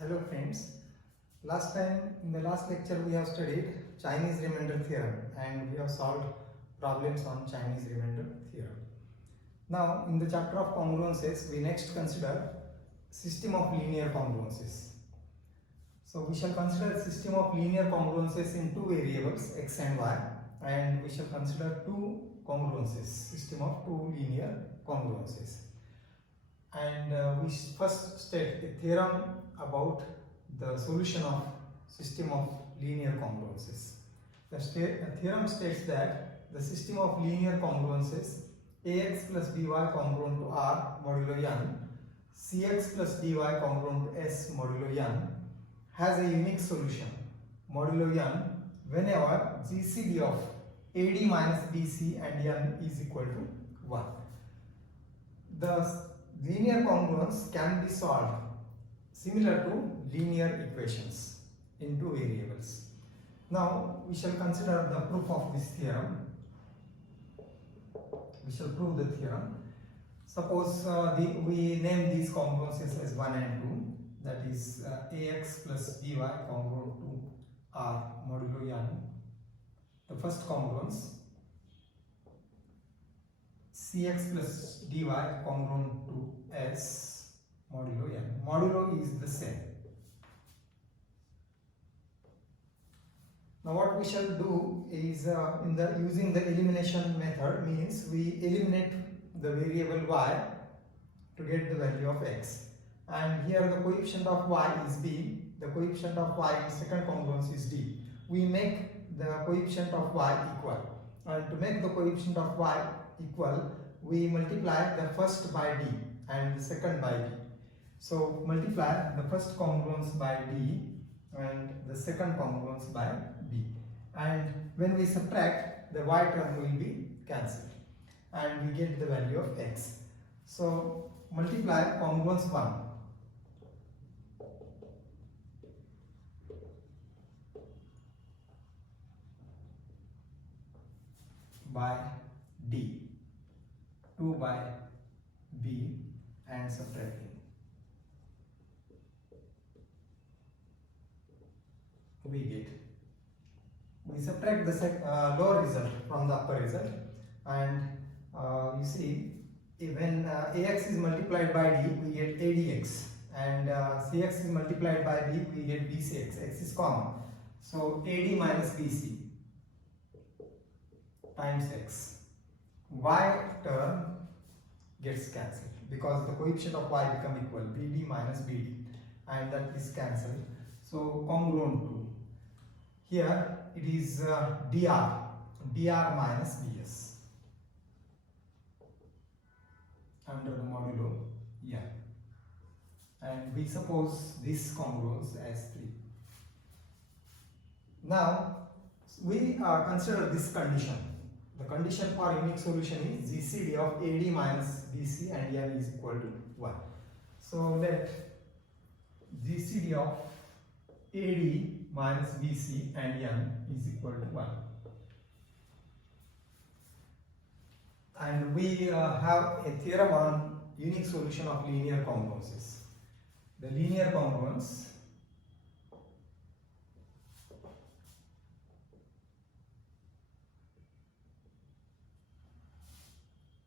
Hello friends, last time in the last lecture we have studied Chinese remainder theorem and we have solved problems on Chinese remainder theorem. Now in the chapter of congruences we next consider system of linear congruences. So we shall consider a system of linear congruences in two variables x and y, and we shall consider two congruences, system of two linear congruences. And we first state a theorem about the solution of system of linear congruences. The theorem states that the system of linear congruences ax plus by congruent to r modulo n, cx plus dy congruent to s modulo n has a unique solution modulo n whenever GCD of AD minus BC and n is equal to 1. The linear congruence can be solved similar to linear equations in two variables. Now we shall consider the proof of this theorem. We shall prove the theorem. Suppose we name these congruences as 1 and 2, that is ax plus by congruent to r modulo n. The first congruence, cx plus dy congruent to s modulo n. Modulo is the same. Now what we shall do is using the elimination method, means we eliminate the variable y to get the value of x. And here the coefficient of y is b, the coefficient of y in second congruence is d. We make the coefficient of y equal, and to make the coefficient of y equal we multiply the first by d and the second by d. So multiply the first congruence by d and the second congruence by b, and when we subtract, the y term will be cancelled and we get the value of x. So multiply congruence 1 by d, 2 by b, and subtracting. We subtract the lower result from the upper result, and you see when ax is multiplied by d we get adx, and cx is multiplied by b we get bcx. X is common, so ad minus bc times x. Y term gets cancelled because the coefficient of y become equal, bd minus bd, and that is cancelled. So congruent to, here it is dr minus ds under the modulo n, and we suppose this congruence as 3. Now we consider this condition. The condition for unique solution is GCD of AD minus BC and n is equal to 1. So let GCD of AD minus BC and n is equal to 1. And we have a theorem on unique solution of linear congruences. The linear congruence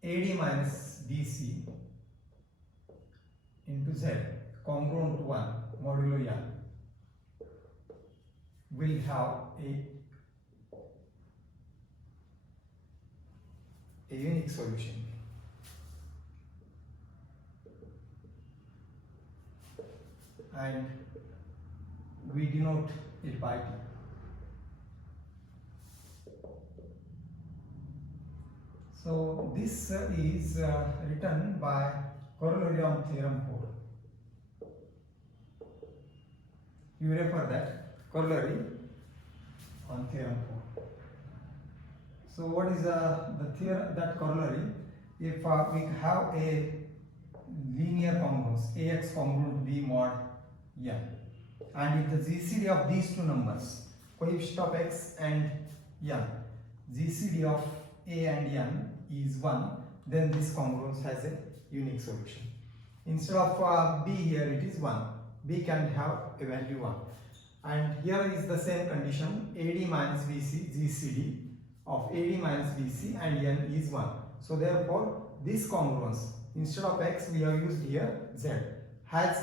AD minus BC into Z congruent to 1 modulo n will have a unique solution. And we denote it by T. So this is written by corollary on theorem 4. You refer that corollary on theorem 4. So what is the theorem, that corollary? If we have a linear congruence ax congruent to b mod n, and if the GCD of these two numbers, coefficient of x and n, GCD of a and n is 1, then this congruence has a unique solution. Instead of b here it is 1. B can have a value 1. And here is the same condition, AD minus BC, GCD of AD minus BC and N is 1. So therefore, this congruence, instead of X we have used here Z, has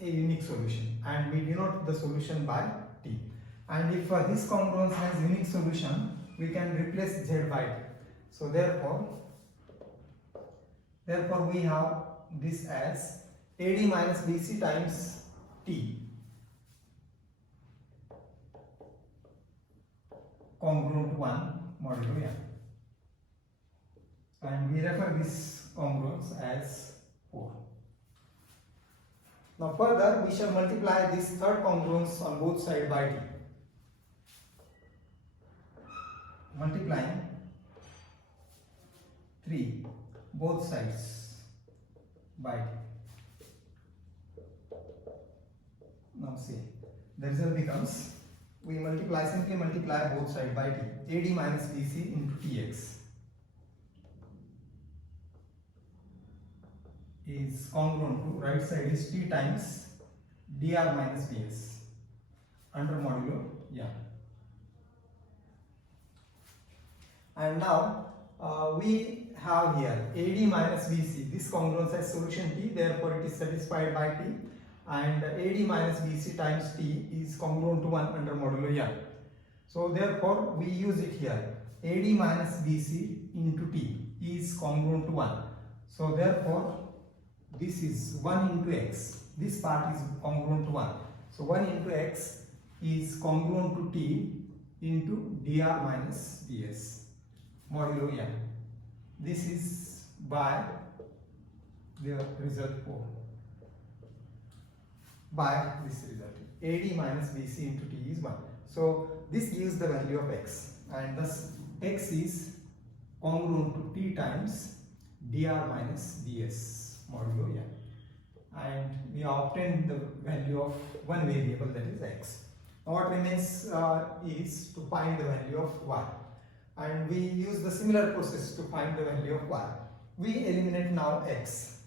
a unique solution, and we denote the solution by T. And if this congruence has unique solution, we can replace Z by T. So therefore we have this as AD minus BC times T congruent to 1 modulo N. And we refer this congruence as 4. Now further, we shall multiply this third congruence on both sides by T. Multiplying 3 both sides by T. Now see, the result becomes, we simply multiply both sides by T. AD minus BC into Tx is congruent to right side is T times dr minus Bs under modulo N. And now we have here AD minus BC, this congruence has solution T, therefore it is satisfied by T, and AD minus BC times T is congruent to 1 under modulo N. So therefore we use it here, AD minus BC into T is congruent to 1. So therefore this is 1 into X, this part is congruent to 1. So 1 into X is congruent to T into dr minus ds modulo N. This is by the result 4. By this result, AD minus BC into T is 1. So this gives the value of X, and thus X is congruent to T times dr minus ds modulo N. And we obtained the value of one variable, that is X. Now what remains is to find the value of Y. And we use the similar process to find the value of Y. We eliminate now X.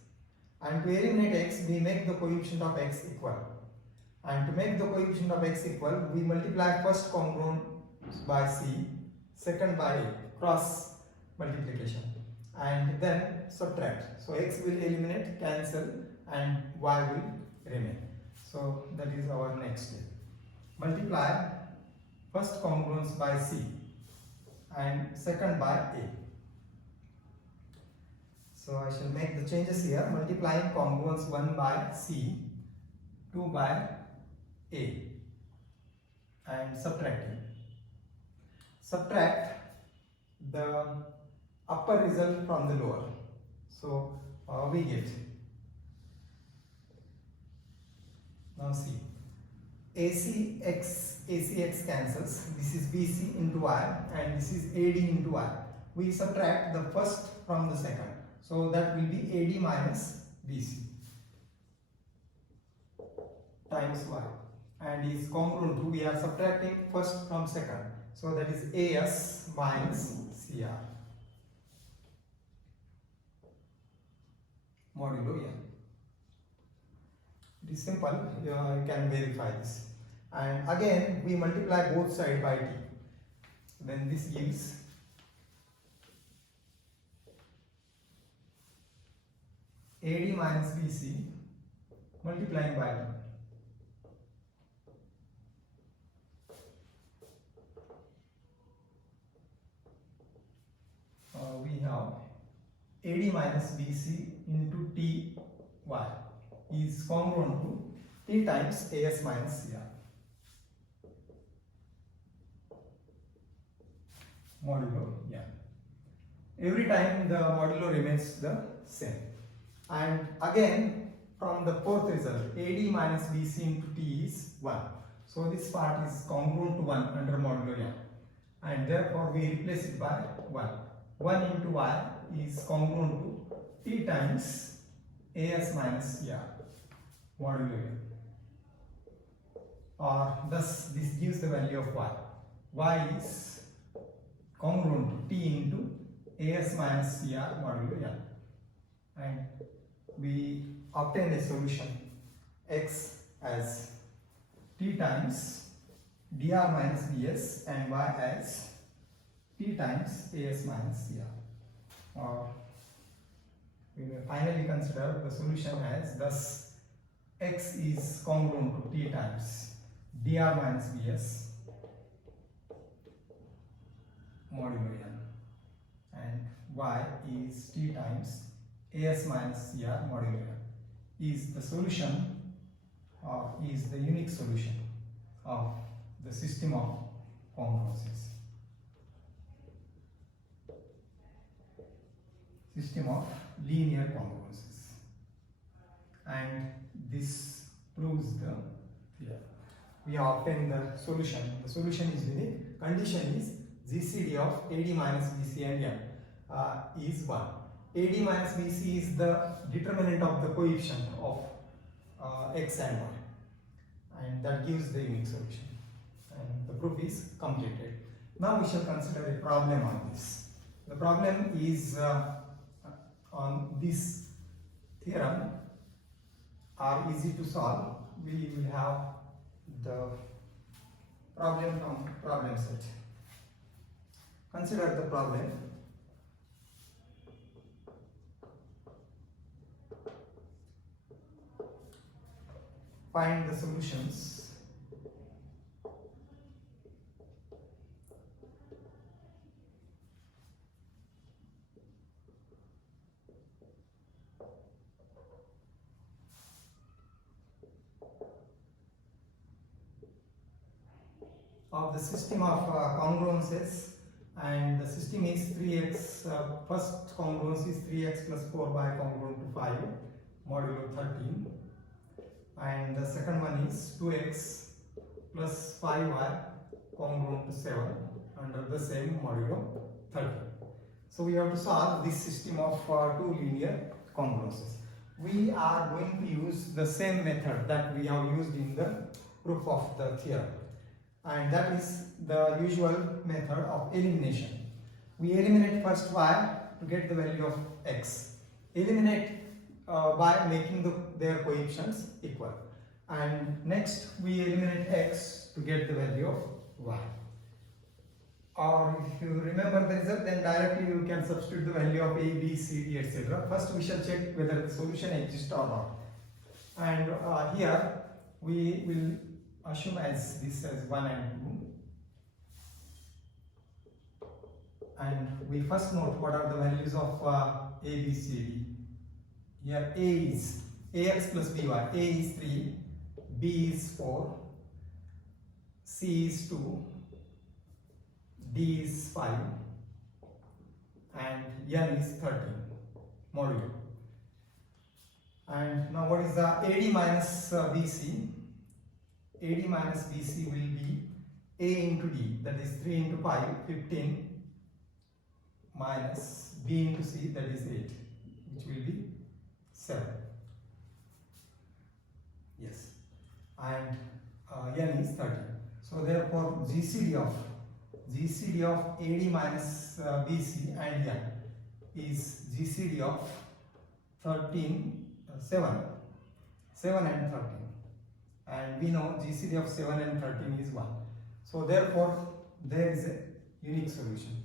And to eliminate X, we make the coefficient of X equal. And to make the coefficient of X equal, we multiply first congruent by C, second by cross multiplication, and then subtract. So X will eliminate, cancel, and Y will remain. So that is our next step. Multiply first congruence by C and second by A. So I shall make the changes here, multiplying congruence 1 by C, 2 by A, and subtracting. Subtract the upper result from the lower. So we get, now see, ACX cancels, this is BC into Y and this is AD into Y. We subtract the first from the second, so that will be AD minus BC times Y, and is congruent to, we are subtracting first from second, so that is AS minus CR modulo N. It is simple, you can verify this. And again we multiply both sides by T. Then this gives AD minus BC multiplying by T. We have AD minus BC into TY is congruent to T times AS minus CR modulo N. Every time the modulo remains the same. And again from the fourth result, AD minus BC into T is 1. So this part is congruent to 1 under modulo N, and therefore we replace it by 1. 1 into Y is congruent to T times AS minus CR modulo N. Or thus this gives the value of Y. Y is congruent to T into AS minus CR modulo N. And we obtain a solution X as t times dr minus ds and y as t times as minus cr. Or we may finally consider the solution as thus x is congruent to t times dr minus ds modulo n and y is t times as minus cr modulo n is the solution or is the unique solution of the system of congruences. System of linear congruences, and this proves the theorem. We have obtained the solution. The solution is unique. Condition is GCD of AD minus BC and M is 1. AD minus BC is the determinant of the coefficient of x and y, and that gives the unique solution. And the proof is completed. Now we shall consider a problem on this. The problem is on this theorem are easy to solve. We will have the problem from problem set. Consider the problem. Find the solutions of the system of congruences, and the system is 3x, first congruence is 3x plus 4y congruent to 5 modulo 13, and the second one is 2x plus 5y congruent to 7 under the same modulo 13. So we have to solve this system of two linear congruences. We are going to use the same method that we have used in the proof of the theorem, and that is the usual method of elimination. We eliminate first y to get the value of x. Eliminate by making their coefficients equal, and next we eliminate x to get the value of y. Or if you remember the result, then directly you can substitute the value of a, b, c, d, etc. First we shall check whether the solution exists or not, and here we will assume as this as 1 and 2, and we first note what are the values of a, b, c, d. Here a is ax plus by. A is 3, b is 4, c is 2, d is 5, and n is 13 modulo. And now what is the AD minus BC? AD minus BC will be A into D, that is 3 into 5, 15, minus B into C, that is 8, which will be 7. Yes, and n is 13. So therefore GCD of AD minus BC and n is GCD of 13, 7 and 13, and we know GCD of 7 and 13 is 1. So therefore there is a unique solution.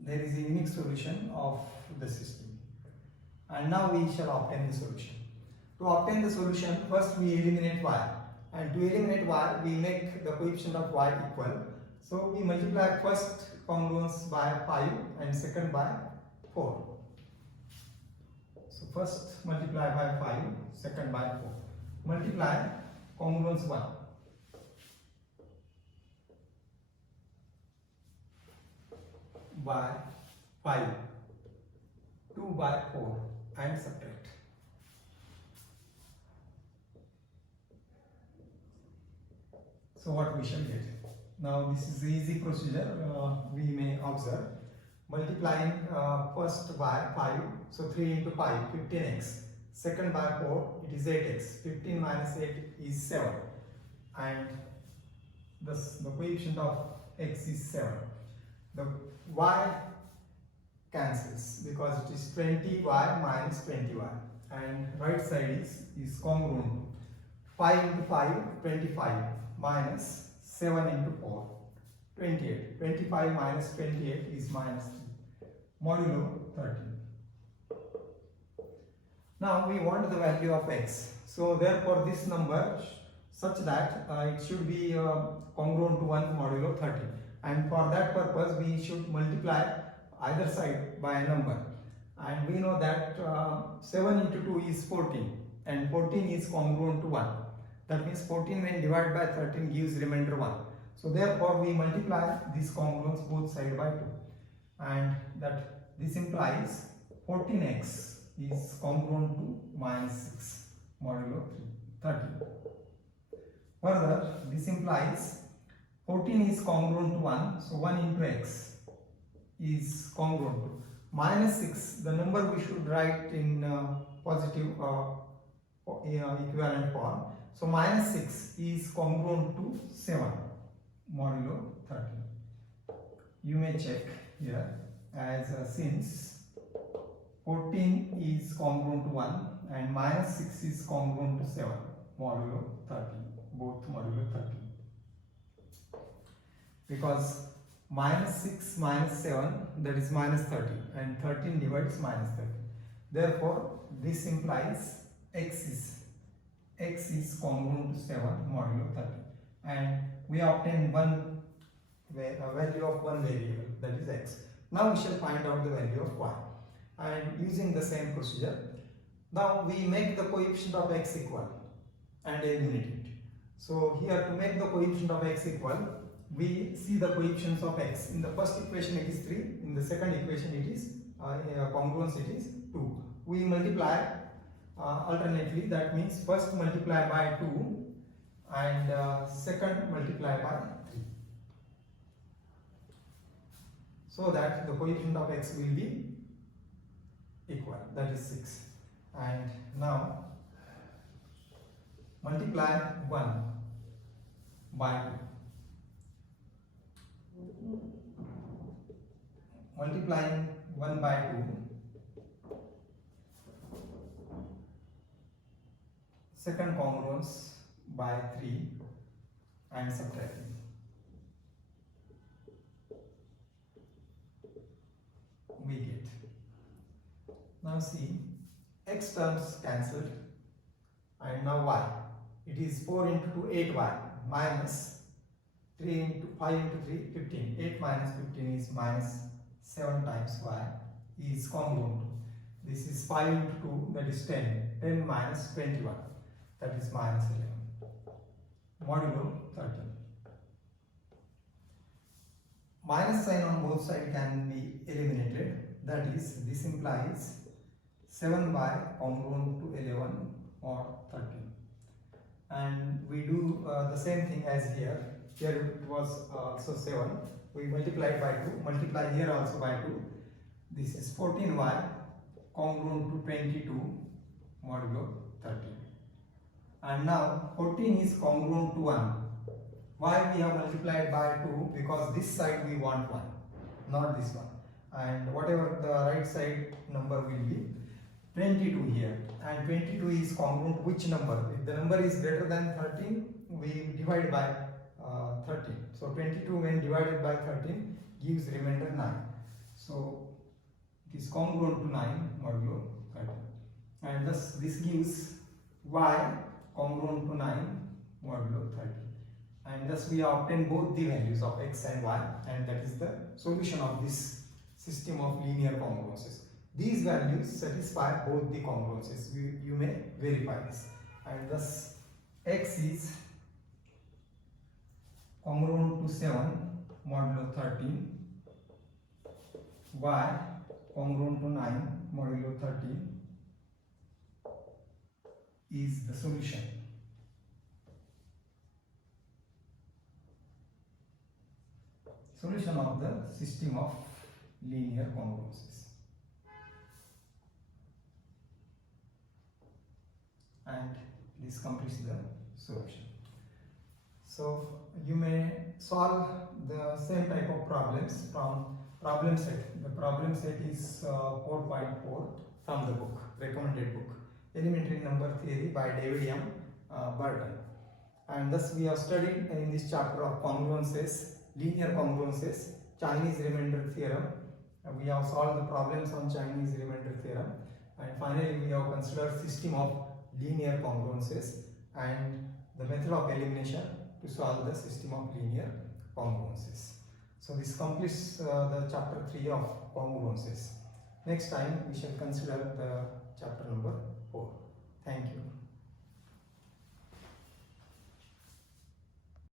There is a unique solution of the system, and now we shall obtain the solution. To obtain the solution, first we eliminate y, and to eliminate y we make the coefficient of y equal. So we multiply first congruence by 5 and second by 4. So first multiply by 5, second by 4. Multiply congruence 1 by 5, 2 by 4, and subtract. So what we shall get? Now this is the easy procedure we may observe. Multiplying first by 5, so 3 into 5, 15x. Second by 4, it is 8x. 15 minus 8 is 7. And thus the coefficient of x is 7. The y cancels because it is 20y minus 20y. and right side is congruent to 5 into 5, 25 minus 7 into 4, 28. 25 minus 28 is minus 3, modulo 13. Now we want the value of x. So therefore this number such that it should be congruent to 1 modulo 13, and for that purpose we should multiply either side by a number, and we know that 7 into 2 is 14 and 14 is congruent to 1. That means 14 when divided by 13 gives remainder 1. So therefore we multiply this congruence both sides by 2, and that this implies 14x is congruent to minus 6 modulo 13. Further, this implies 14 is congruent to 1, so 1 into x is congruent to minus 6. The number we should write in positive equivalent form. So minus 6 is congruent to 7 modulo 13. You may check here, as since 14 is congruent to 1 and minus 6 is congruent to 7 modulo 13, both modulo 13. Because minus 6 minus 7, that is minus 13, and 13 divides minus 13. Therefore, this implies x is congruent to 7 modulo 13, and we obtain a value of one variable, that is x. Now we shall find out the value of y, and using the same procedure, now we make the coefficient of x equal and eliminate it. So here, to make the coefficient of x equal, we see the coefficients of x. In the first equation it is 3, in the second equation it is congruence it is 2. We multiply alternately, that means first multiply by 2 and second multiply by 3, so that the coefficient of x will be equal, that is 6. And now multiply 1 by 2. Multiplying 1 by 2, second congruence by 3, and subtracting. We get. Now see, x terms cancelled, and now y. It is 4 into 2, 8y, minus 3 into 5 into 3, 15. 8 minus 15 is minus 7 times y is congruent to. This is 5 into 2, that is 10. 10 minus 21, that is minus 11. Modulo 13. Minus sign on both sides can be eliminated. That is, this implies 7y congruent to 11 or 13. And we do the same thing as here. Here it was also 7. We multiplied by 2. Multiply here also by 2. This is 14y congruent to 22 modulo 13. And now 14 is congruent to 1. Why we have multiplied by 2? Because this side we want 1, not this one. And whatever the right side number will be, 22 here. And 22 is congruent to which number? If the number is greater than 13, we divide by 13. So 22 when divided by 13 gives remainder 9. So it is congruent to 9 modulo 13. And thus this gives y congruent to 9 modulo 13. And thus we obtain both the values of x and y, and that is the solution of this system of linear congruences. These values satisfy both the congruences. You may verify this. And thus x is congruent to 7 modulo 13, y congruent to 9 modulo 13 is the solution. Solution of the system of linear congruences. And this completes the solution. So you may solve the same type of problems from problem set. The problem set is 4.4 from the book, recommended book. elementary number theory by David M. Burton. And thus we have studied in this chapter of congruences, linear congruences, Chinese remainder theorem. We have solved the problems on Chinese remainder theorem, and finally we have considered system of linear congruences and the method of elimination to solve the system of linear congruences. So this completes the chapter 3 of congruences. Next time we shall consider the chapter number 4. Thank you.